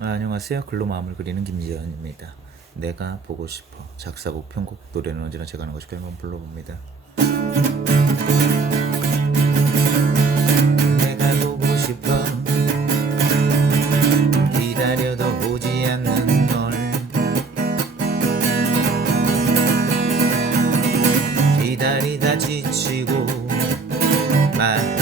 아, 안녕하세요. 글로 마음을 그리는 김지현입니다. 내가 보고 싶어 작사곡 편곡 노래는 언제나 제가 하는 것이고 한번 불러봅니다. 내가 보고 싶어 기다려도 오지 않는 널 기다리다 지치고 마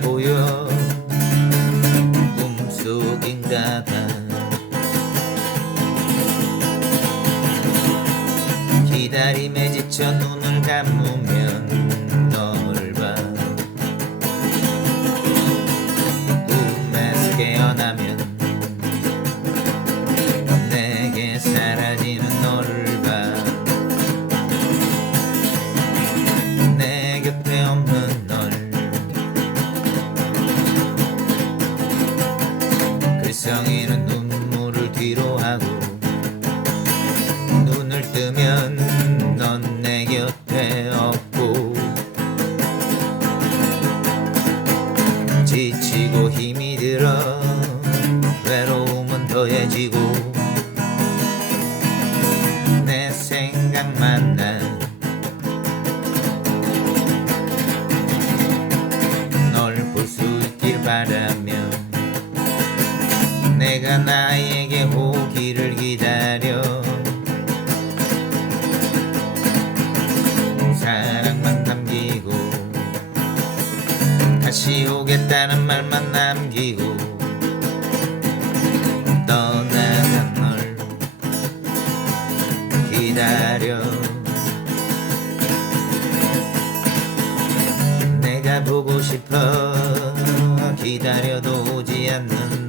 보여. 꿈속인가 봐 기다림에 지쳐 눈을 감으면 너를 봐. 꿈에서 깨어나면 널 글썽이는 눈물을 뒤로 하고 눈을 뜨면 넌 내 곁에 없고 지치고 힘이 들어 외로움은 더해지고 내 생각만 나 널 볼 수 있길 바라며 내가 나에게 오기를 기다려. 사랑만 남기고 다시 오겠다는 말만 남기고 떠나간 널 기다려. 내가 보고 싶어 기다려도 오지 않는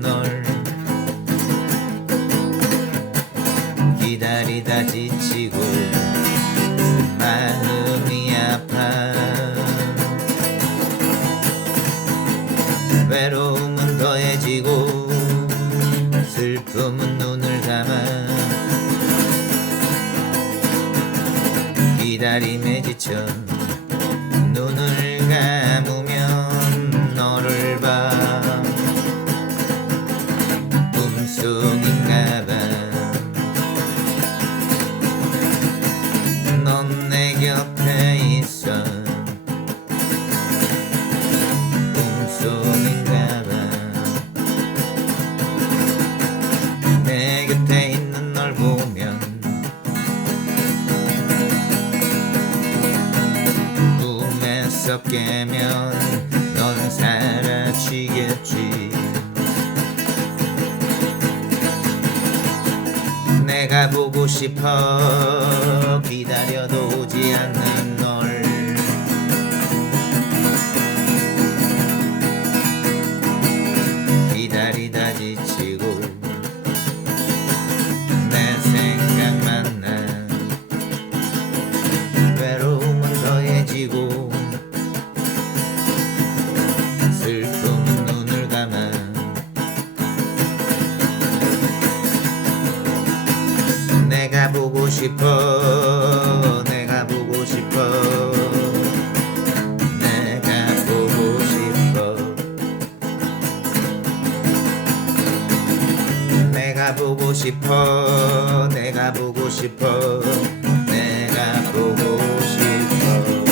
더해지고 슬픔은 눈을 감아 기다림에 지쳐 눈을 깨면 넌 사라지겠지. 내가 보고 싶어 기다려도 오지 않는 보고 싶어. 내가 보고 싶어. 내가 보고 싶어. 내가 보고 싶어. 내가 보고 싶어. 내가 보고 싶어.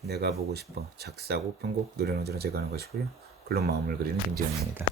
내가 보고 싶어. 작사곡 편곡 노래는 언제나 제가 하는 것이고요. 글로 마음을 그리는 김지현입니다